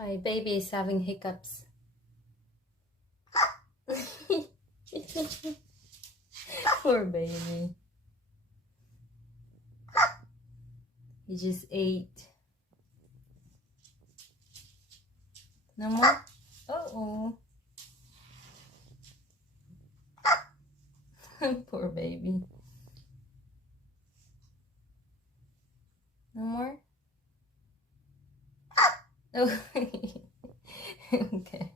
My baby is having hiccups. Poor baby. He just ate. No more? Uh-oh. Poor baby. No more? Oh. Okay.